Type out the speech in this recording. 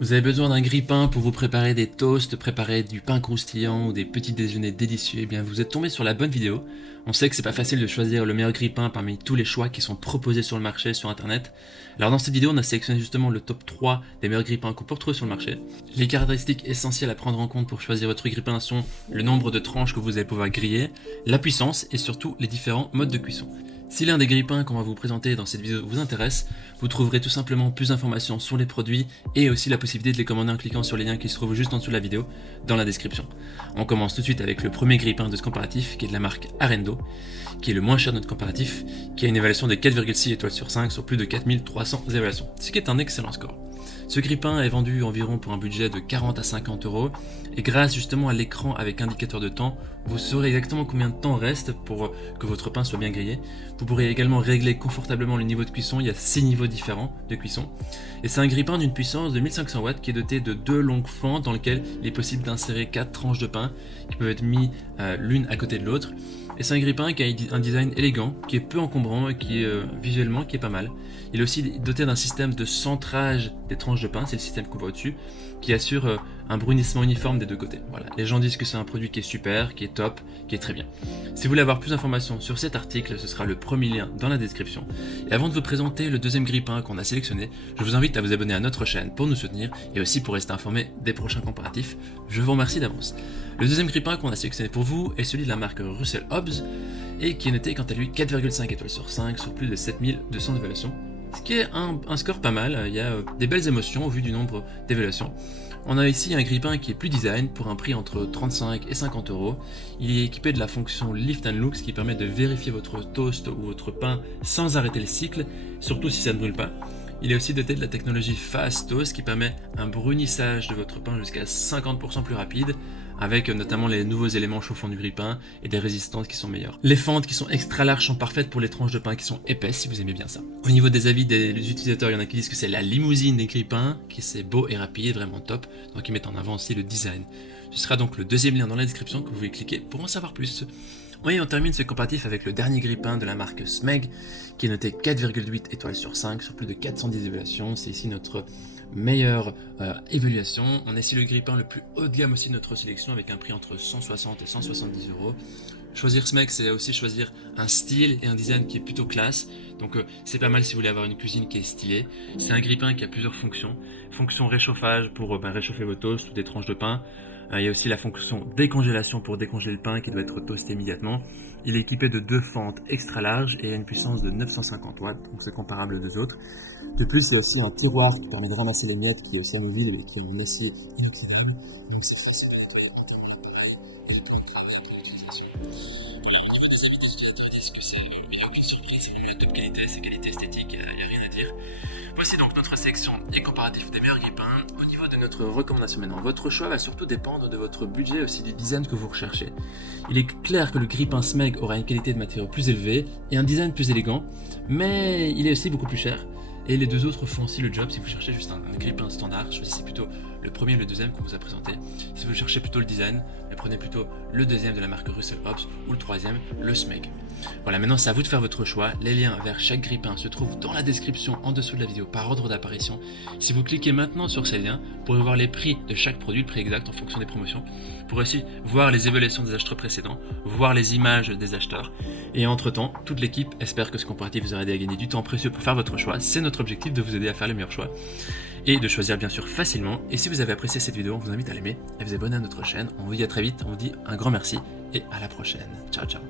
Vous avez besoin d'un grille-pain pour vous préparer des toasts, préparer du pain croustillant ou des petits déjeuners délicieux. Eh bien, vous êtes tombé sur la bonne vidéo. On sait que c'est pas facile de choisir le meilleur grille-pain parmi tous les choix qui sont proposés sur le marché, sur internet. Alors dans cette vidéo, on a sélectionné justement le top 3 des meilleurs grille-pains qu'on peut retrouver sur le marché. Les caractéristiques essentielles à prendre en compte pour choisir votre grille-pain sont le nombre de tranches que vous allez pouvoir griller, la puissance et surtout les différents modes de cuisson. Si l'un des grille-pains qu'on va vous présenter dans cette vidéo vous intéresse, vous trouverez tout simplement plus d'informations sur les produits et aussi la possibilité de les commander en cliquant sur les liens qui se trouvent juste en dessous de la vidéo dans la description. On commence tout de suite avec le premier grille-pain de ce comparatif qui est de la marque Arendo, qui est le moins cher de notre comparatif, qui a une évaluation de 4,6 étoiles sur 5 sur plus de 4300 évaluations, ce qui est un excellent score. Ce grille-pain est vendu environ pour un budget de 40 à 50 euros et grâce justement à l'écran avec indicateur de temps, vous saurez exactement combien de temps reste pour que votre pain soit bien grillé. Vous pourrez également régler confortablement le niveau de cuisson, il y a 6 niveaux différents de cuisson. Et c'est un grille-pain d'une puissance de 1500 watts qui est doté de 2 longues fentes dans lesquelles il est possible d'insérer 4 tranches de pain qui peuvent être mis l'une à côté de l'autre. Et c'est un grille-pain qui a un design élégant, qui est peu encombrant et qui est visuellement qui est pas mal. Il est aussi doté d'un système de centrage des tranches de pain, c'est le système qu'on voit au-dessus, qui assure un brunissement uniforme des deux côtés. Voilà. Les gens disent que c'est un produit qui est super, qui est top, qui est très bien. Si vous voulez avoir plus d'informations sur cet article, ce sera le premier lien dans la description. Et avant de vous présenter le deuxième grille-pain qu'on a sélectionné, je vous invite à vous abonner à notre chaîne pour nous soutenir et aussi pour rester informé des prochains comparatifs. Je vous remercie d'avance. Le deuxième grille-pain qu'on a sélectionné pour vous est celui de la marque Russell Hobbs et qui est noté quant à lui 4,5 étoiles sur 5 sur plus de 7200 évaluations. Ce qui est un score pas mal, il y a des belles émotions au vu du nombre d'évaluations. On a ici un grille-pain qui est plus design pour un prix entre 35 et 50 euros. Il est équipé de la fonction Lift and Look, ce qui permet de vérifier votre toast ou votre pain sans arrêter le cycle, surtout si ça ne brûle pas. Il est aussi doté de la technologie Fast Toast qui permet un brunissage de votre pain jusqu'à 50% plus rapide, avec notamment les nouveaux éléments chauffants du grille-pain et des résistances qui sont meilleures. Les fentes qui sont extra larges sont parfaites pour les tranches de pain qui sont épaisses si vous aimez bien ça. Au niveau des avis des utilisateurs, il y en a qui disent que c'est la limousine des grille-pains, qui c'est beau et rapide, vraiment top, donc ils mettent en avant aussi le design. Ce sera donc le deuxième lien dans la description que vous pouvez cliquer pour en savoir plus. Oui, on termine ce comparatif avec le dernier grille-pain de la marque Smeg, qui est noté 4,8 étoiles sur 5 sur plus de 410 évaluations. C'est ici notre meilleure évaluation. On a ici le grille-pain le plus haut de gamme aussi de notre sélection avec un prix entre 160 et 170 euros. Choisir Smeg, c'est aussi choisir un style et un design qui est plutôt classe. Donc c'est pas mal si vous voulez avoir une cuisine qui est stylée. C'est un grille-pain qui a plusieurs fonctions. Fonction réchauffage pour réchauffer vos toasts ou des tranches de pain. Il y a aussi la fonction décongélation pour décongeler le pain qui doit être toasté immédiatement. Il est équipé de deux fentes extra larges et a une puissance de 950 watts, donc c'est comparable aux deux autres. De plus, il y a aussi un tiroir qui permet de ramasser les miettes qui est aussi amovible et qui est en acier inoxydable. Donc c'est facile de nettoyer entièrement l'appareil et de tout entraver après l'utilisation. Voilà, au niveau des avis des utilisateurs, ils disent que il n'y a aucune surprise, c'est vraiment de top qualité, c'est qualité esthétique, il n'y a rien à dire. Voici donc notre sélection et comparatif des meilleurs grille-pains. Au niveau de notre recommandation maintenant, votre choix va surtout dépendre de votre budget et aussi du design que vous recherchez. Il est clair que le grille-pain Smeg aura une qualité de matériaux plus élevée et un design plus élégant, mais il est aussi beaucoup plus cher. Et les deux autres font aussi le job. Si vous cherchez juste un grille-pain standard, choisissez plutôt le premier et le deuxième qu'on vous a présenté. Si vous cherchez plutôt le design, prenez plutôt le deuxième de la marque Russell Hobbs ou le troisième, le Smeg. Voilà, maintenant c'est à vous de faire votre choix. Les liens vers chaque grille-pain se trouvent dans la description en dessous de la vidéo par ordre d'apparition. Si vous cliquez maintenant sur ces liens, vous pourrez voir les prix de chaque produit, le prix exact en fonction des promotions. Vous pourrez aussi voir les évaluations des acheteurs précédents, voir les images des acheteurs. Et entre-temps, toute l'équipe espère que ce comparatif vous aura aidé à gagner du temps précieux pour faire votre choix. C'est notre objectif de vous aider à faire les meilleurs choix et de choisir bien sûr facilement. Et si vous avez apprécié cette vidéo, on vous invite à l'aimer et vous abonner à notre chaîne. On vous dit à très vite, on vous dit un grand merci et à la prochaine. Ciao ciao.